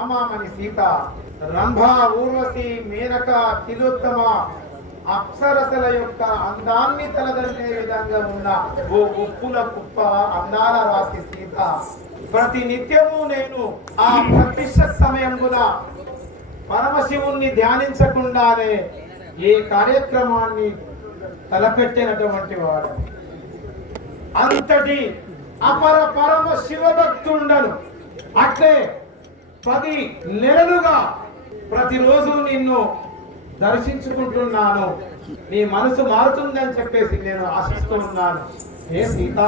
రామామణి సీత రంభ ఊర్వశి మేనక తిలోత్తమ అప్సరసల యొక్క అందాన్ని తలదన్నే విధంగా ఉన్న ఓ ఉప్పుల కుప్ప అందాల రాసి సీత. ప్రతి నిత్యము నేను ఆ ప్రతిష్ట సమయమున పరమశివుణ్ణి ధ్యానించకుండానే ఏ కార్యక్రమాన్ని తలపెట్టినటువంటి వాడు. అంతటి అపర పరమ శివభక్తుండను. అట్లే పది నెలలుగా ప్రతిరోజు నిన్ను దర్శించుకుంటున్నాను. నీ మనసు మారుతుందని చెప్పేసి నేను ఆశిస్తూ ఉన్నాను. ఏ సీత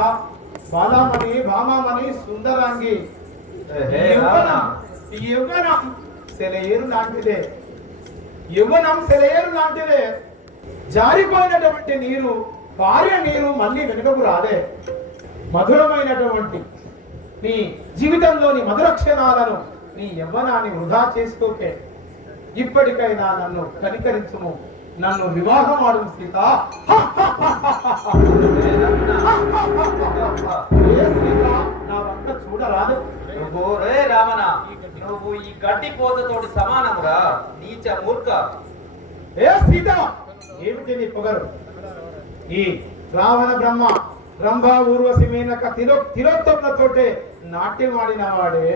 బాలామణి భామామణి సుందరాంగి సెలయేరు లాంటిదే. యవ్వనం సెలయేరు లాంటిదే. జారిపోయినటువంటి నీరు భార్య నీరు మళ్ళీ వెనుకకు రాదే మధురమైనటువంటి నీ జీవితంలోని మధుర క్షణాలను నీ యవ్వనాన్ని వృధా చేసుకోకే. ఇప్పటికైనా నన్ను కనికరించుము. నన్ను వివాహం ఆడు సీత. నా వంక చూడరాదు. నువ్వు రే రామణ నువ్వు ఈ గడ్డి పోతతోటి సమానమురా? నీచ మూర్ఖ. ఏ సీత ఏమిటి నీ పొగరు? ఈ రావణ బ్రహ్మ రంభ ఊర్వశి మేనక తిలోత్తములతోటే నాట్యం ఆడిన వాడే.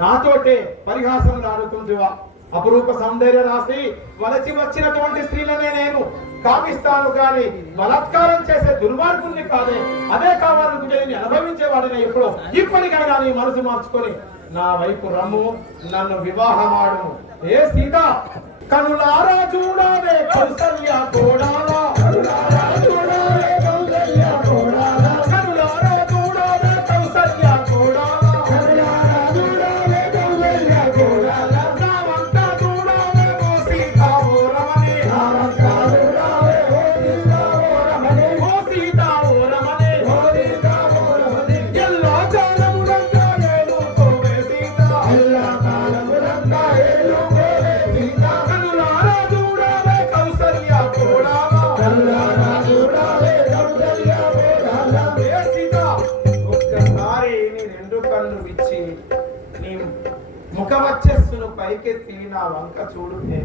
నాతోటే పరిహాసం ఆడుతుంటివా అపురూప సౌందర్య రాసి వలచి వచ్చినటువంటి స్త్రీలనే నేను. కామిస్తాను కానీ బలాత్కారం చేసే దుర్మార్గుల్ని కాదే. అదే కావాలనుకుంటే నేను అనుభవించేవాడిని ఎప్పుడో. ఇప్పటికైనా నీ మనసు మార్చుకొని నా వైపు రమ్ము నన్ను వివాహమాడును ఏ సీత? కనులారా చూడాలే కౌసల్య కోడాలా వచ్చస్సును పైకెత్తి నా వంక చూడుతే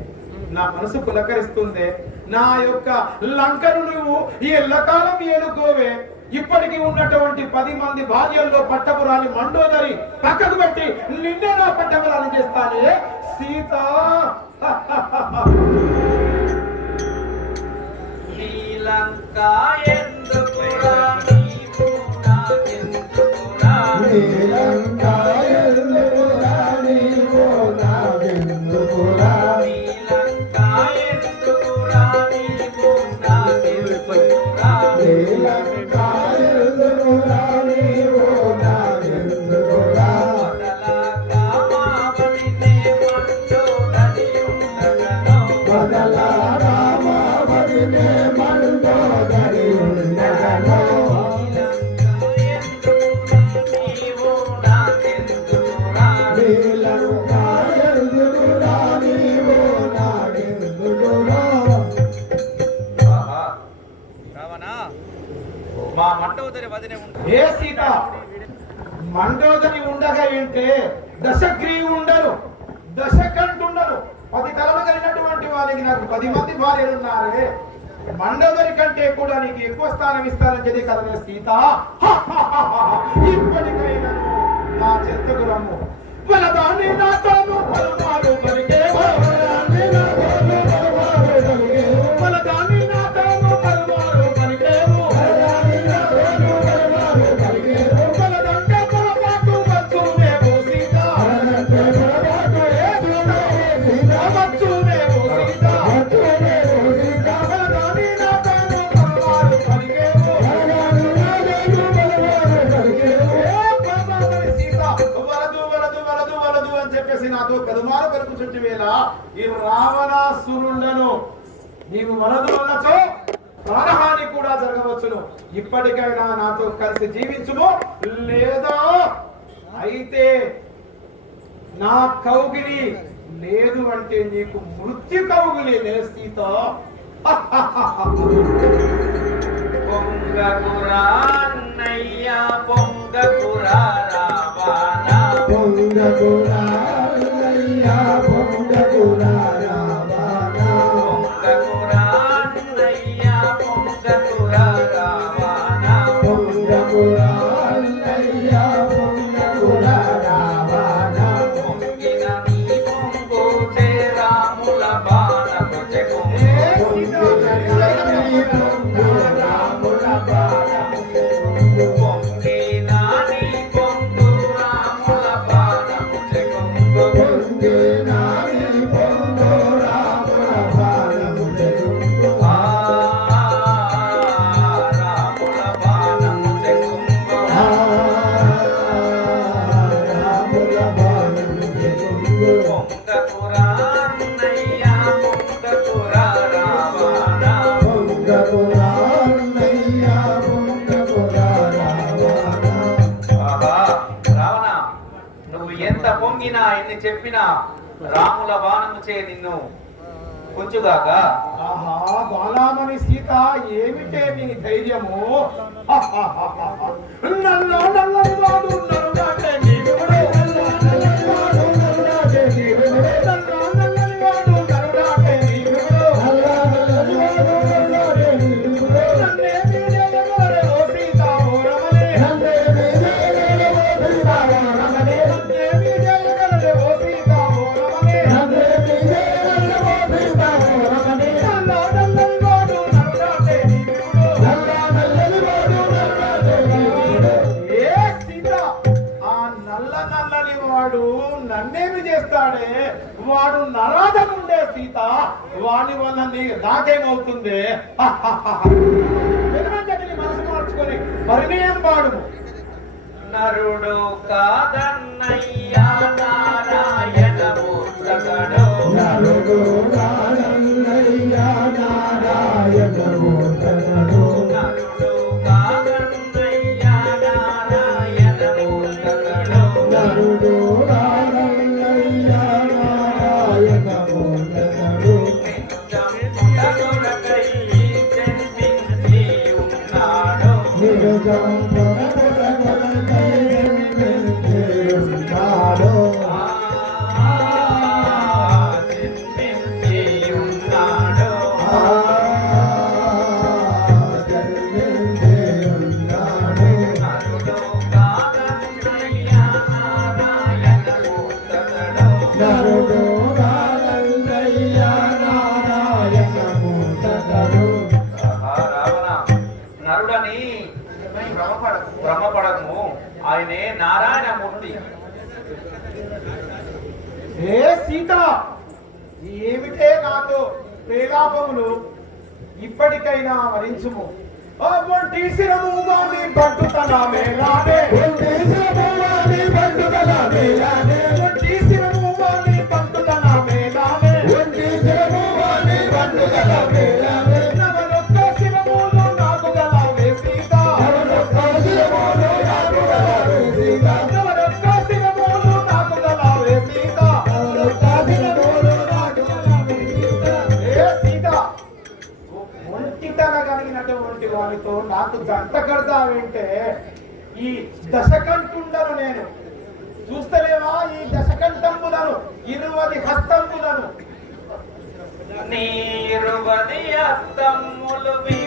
నా మనసు పులకరిస్తుంది నా యొక్క లంకను నువ్వు ఈ ఎల్లకాలం ఏలుకోవే. ఇప్పటికి ఉన్నటువంటి పది మంది భార్యల్లో పట్టపురాన్ని మండోదరి పక్కకు పెట్టి నిన్నే నా పట్టపురాని చేస్తానే? సీత! శ్రీలంక ఎందుకు కలిగినటువంటి నాకు పది మంది భార్యలు ఉన్నారే. మండోదరి కంటే కూడా నీకు ఎక్కువ స్థానం ఇస్తానని చెప్పి కదనే సీత. ఇప్పటికైనా నా చెత్తకు రమ్ము. వలదాన్ని నా తను నాతో కదుమారు పెరుగుచుంటి వేళ ఈ రావణాసురుండను. నీవు వలదు అన్నచో ప్రాణహాని కూడా జరగవచ్చును. ఇప్పటికైనా నాతో కలిసి జీవించుము లేదా? అయితే నా కౌగిలి లేదు అంటే నీకు మృత్యు కౌగిలి లేదు సీత. పొంగకురా అన్నయ్య పొంగకురా రావణ పొంగకురా చెప్పిన రాముల బాణము చే నిన్ను కొంచుగాక బాలామణి సీత ఏమిటే నీ ధైర్యము నల్లో నల్ల వాడు వాణి వల్ల నీ నాకేమవుతుంది మనసు మార్చుకొని పరిణయం పాడు నరుడు కాదన్నయ్యా ఆయనే నారాయణమూర్తి. ఏ సీత ఏమిటే నాతో ప్రేలాపములు? ఇప్పటికైనా వరించుము. తీసిరము బంటుతల మేలానే తీసిరము బంటుతల మేలానే I'm all tam mulvi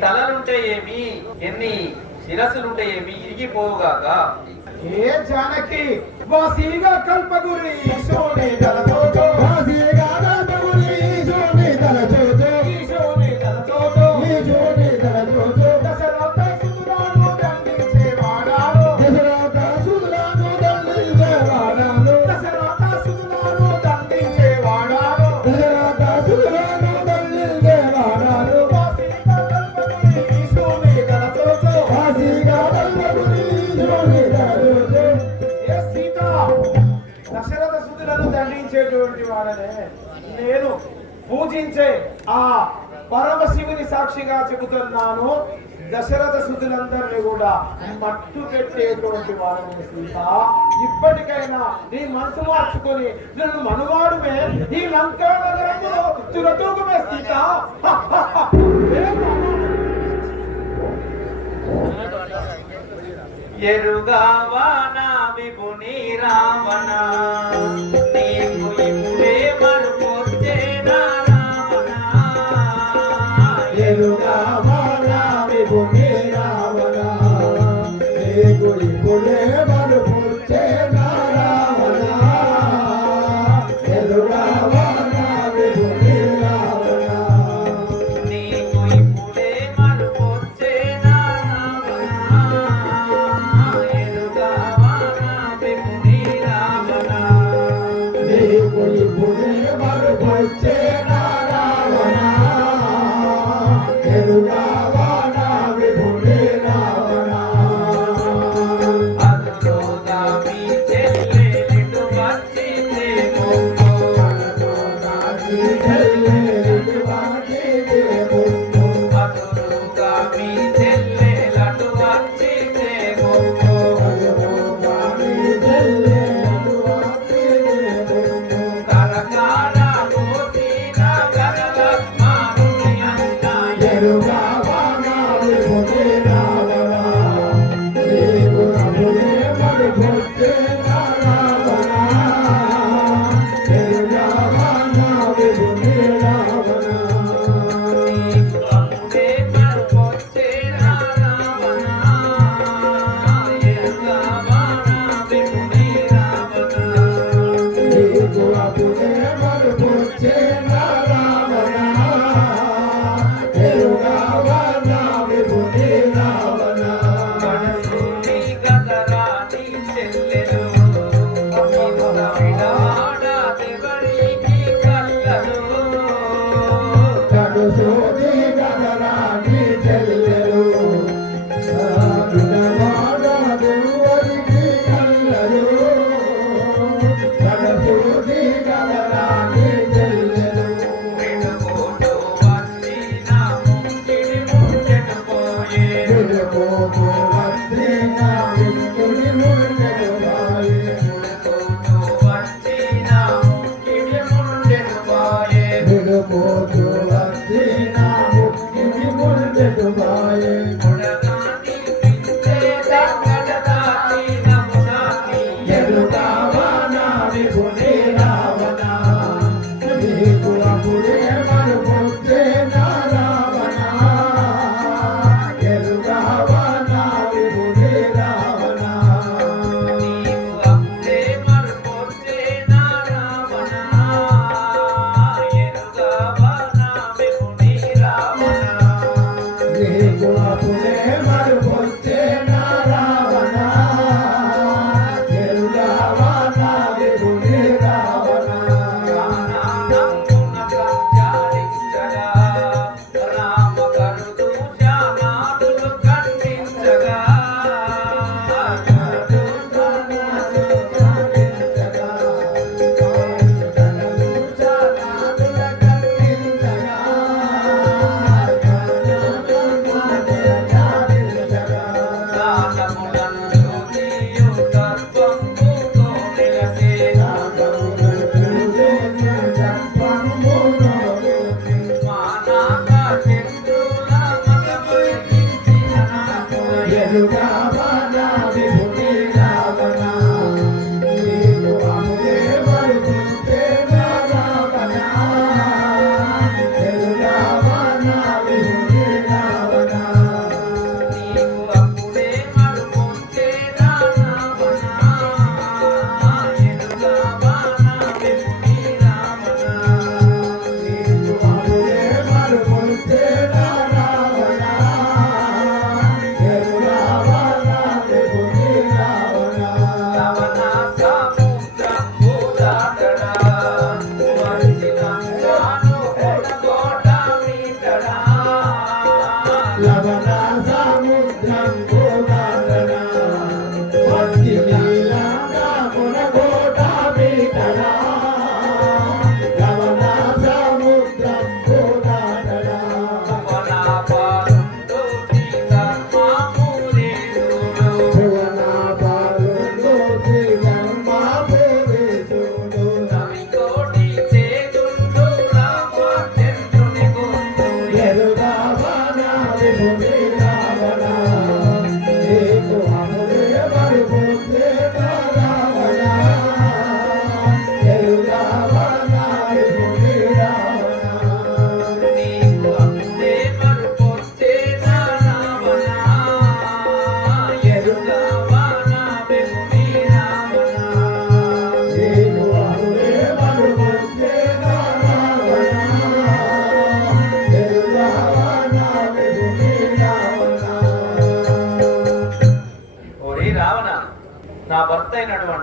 తలలుంటే ఏమి ఎన్ని శిరసులుంటే ఏమి ఇరిగిపోవుగాక. ఏ జానకి? వాసీగా కల్పగురి కనిపించే ఆ పరమశివుని సాక్షిగా చెబుతున్నాను. దశరథ సుధులందరినీ కూడా మట్టు పెట్టేటువంటి వాడని సీత. ఇప్పటికైనా నీ మనసు మార్చుకొని నన్ను మనవాడుమే ఈ లంకా నగరంలో తులతూకమే సీత. నా విభుని రావణా?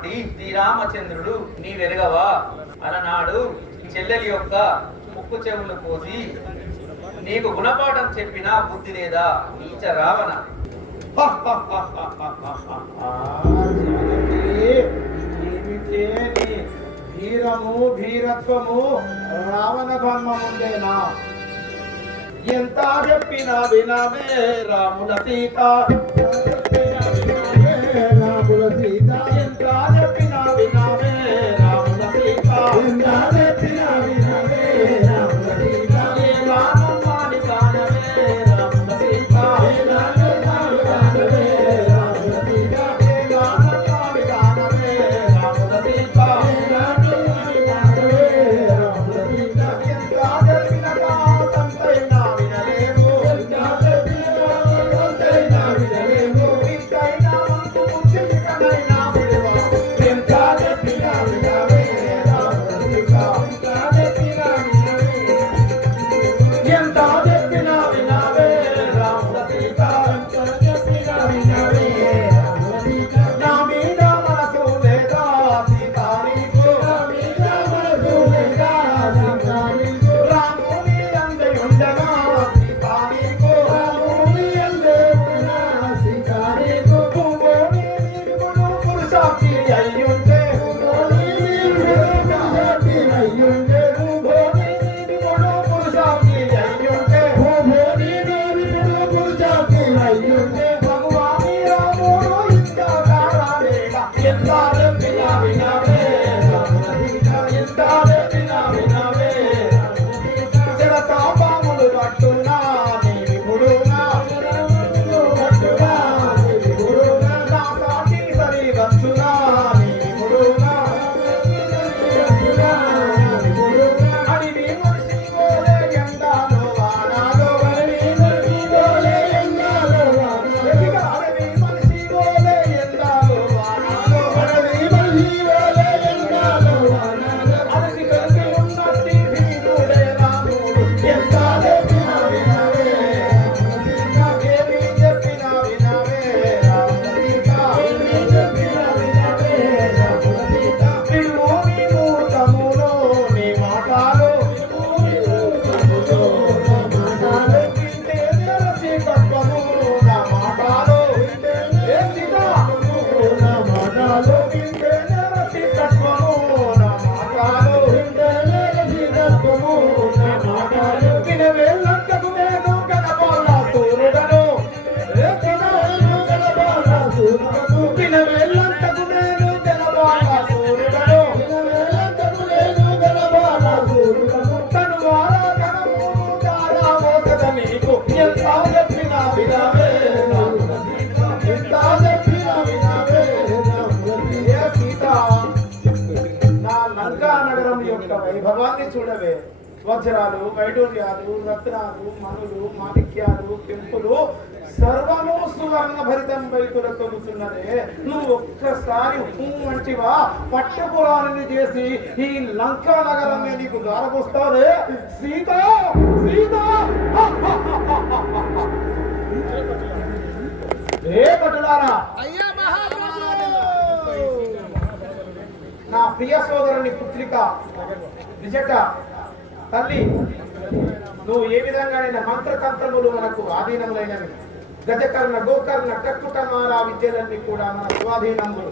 ఉన్నటువంటి శ్రీరామచంద్రుడు నీ వెలగవా? అన్నాడు చెల్లెలి యొక్క ముక్కు చెవులు కోసి నీకు గుణపాఠం చెప్పినా బుద్ధి లేదా? నీచ రావణ. భీరము భీరత్వము రావణ భన్మముందేనా ఎంత చెప్పినా వినవే రాముల సీత. చూడవే. వజ్రాలు వైడూర్యాలు రత్నాలు మనులు మాణిక్యాలు పెంపులు సర్వము సువర్ణ భరితం బయతుల తొలుతున్నదే నువ్వు ఒక్కసారి మంచివా పట్టుకురాలని చేసి ఈ లంకా నగరమే నీకు దారపోస్తావే సీత సీత! ఏ పట్టుదారా? నా ప్రియ సోదరుని పుత్రిక నిజంగా తల్లి నువ్వు ఏ విధంగానైనా మంత్రతంత్రములు మనకు ఆధీనములైనవి. గజకర్ణ గోకర్ణ కక్కుటమాల విద్యలన్నీ కూడా మన స్వాధీనంలో.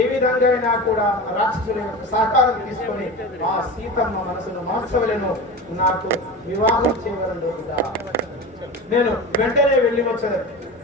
ఏ విధంగా అయినా కూడా రాక్షసుల యొక్క సహకారం తీసుకొని ఆ సీతమ్మ మనసును మార్చవలను నాకు వివాహం చేయవలను నేను వెంటనే వెళ్ళి వచ్చాను